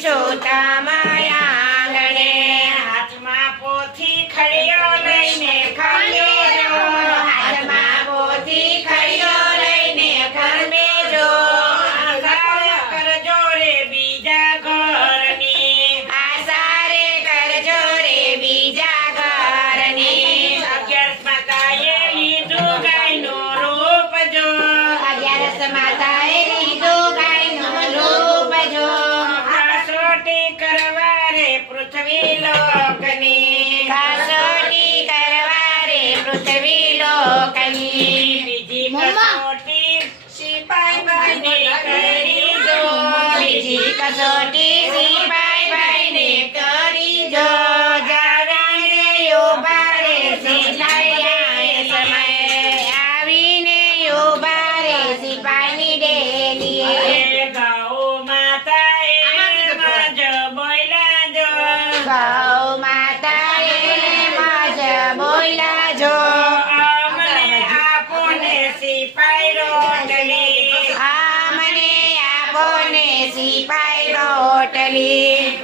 સુતમાયા આંગણે હાથમાં પોથી ખડીયો લઈને ખડીયો જો હાથમાં પોથી ખડીયો લઈને ખરમે જો આશા કરજો રે બીજા ઘરની આશા રે કરજો રે બીજા ઘરની 11 માતાએ લીધું ગાયનું રૂપ જો 11 માતાએ લીધું ગાયનું રૂપ જો કાસોટી કરવા રે પૃથ્વી લોકની કાસોટી કરવા રે પૃથ્વી લોકની બીજી કસોટી સિપાઈ ભાઈને કરી જો બીજી કસોટી સિપાઈ ભાઈને કરી જો જાણે ઉભા રે સિપાઈ સમય આવીને ઉભા રે સિપાઈની ડેલીએ ગૌ માતાએ મજ બોલ્યા જો ગૌ માતાએ મજ બોલ્યા જો અમને આપો ને સિપાઈ રોટલી અમને આપો ને સિપાઈ રોટલી